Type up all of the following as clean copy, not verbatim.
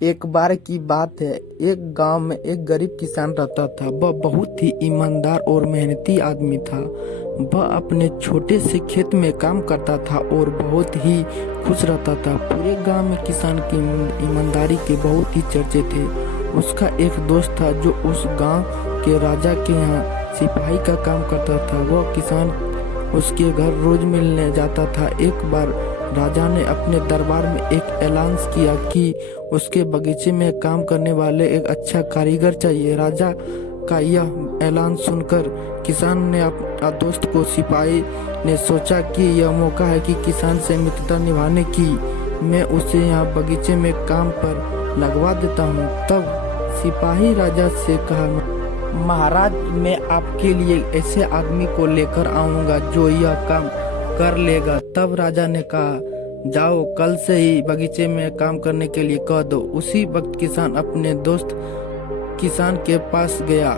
एक बार की बात है, एक गांव में एक गरीब किसान रहता था। वह बहुत ही ईमानदार और मेहनती आदमी था। वह अपने छोटे से खेत में काम करता था और बहुत ही खुश रहता था। पूरे गांव में किसान की ईमानदारी के बहुत ही चर्चे थे। उसका एक दोस्त था जो उस गांव के राजा के यहाँ सिपाही का काम करता था। वह किसान उसके घर रोज मिलने जाता था। एक बार राजा ने अपने दरबार में एक ऐलान किया कि उसके बगीचे में काम करने वाले एक अच्छा कारीगर चाहिए। राजा का यह ऐलान सुनकर किसान ने अपना दोस्त को सिपाही ने सोचा कि यह मौका है कि किसान से मित्रता निभाने की। मैं उसे यहाँ बगीचे में काम पर लगवा देता हूँ। तब सिपाही राजा से कहा, महाराज, मैं आपके लिए ऐसे आदमी को लेकर आऊंगा जो यह काम कर लेगा। तब राजा ने कहा, जाओ, कल से ही बगीचे में काम करने के लिए कह दो। उसी वक्त किसान अपने दोस्त किसान के पास गया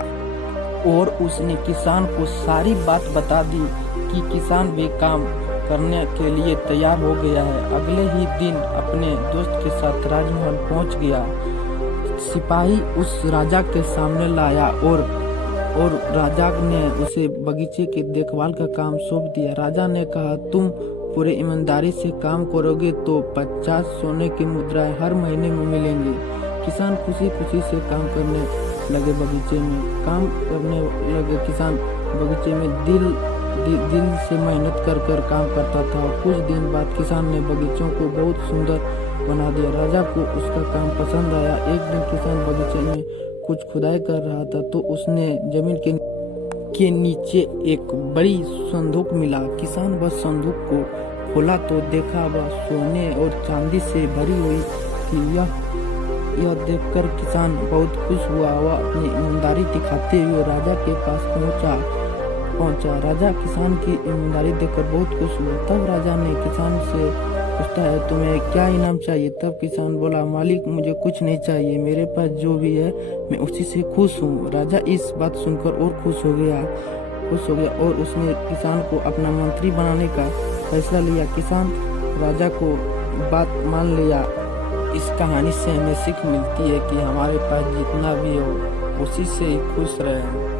और उसने किसान को सारी बात बता दी कि किसान भी काम करने के लिए तैयार हो गया है। अगले ही दिन अपने दोस्त के साथ राजमहल पहुंच गया। सिपाही उस राजा के सामने लाया और राजा ने उसे बगीचे के देखभाल का काम सौंप दिया। राजा ने कहा, तुम पूरे ईमानदारी से काम करोगे तो 50 सोने की मुद्राएं हर महीने में मिलेंगी। किसान खुशी खुशी से काम करने लगे। बगीचे में काम करने लगे। किसान बगीचे में दिल से मेहनत कर काम करता था। कुछ दिन बाद किसान ने बगीचों को बहुत सुंदर बना दिया। राजा को उसका काम पसंद आया। एक दिन किसान बगीचे में कुछ खुदाई कर रहा था तो उसने जमीन के नीचे एक बड़ी संदूक मिला। किसान वह संदूक को खोला तो देखा वह सोने और चांदी से भरी हुई थी। यह देखकर किसान बहुत खुश हुआ। वह अपनी ईमानदारी दिखाते हुए राजा के पास पहुंचा। राजा किसान की ईमानदारी देखकर बहुत खुश हुआ। तब राजा ने किसान से पूछता है, तुम्हें क्या इनाम चाहिए? तब किसान बोला, मालिक, मुझे कुछ नहीं चाहिए, मेरे पास जो भी है मैं उसी से खुश हूँ। राजा इस बात सुनकर और खुश हो गया और उसने किसान को अपना मंत्री बनाने का फैसला लिया। किसान राजा को बात मान लिया। इस कहानी से हमें सीख मिलती है कि हमारे पास जितना भी हो उसी से ही खुश रहें।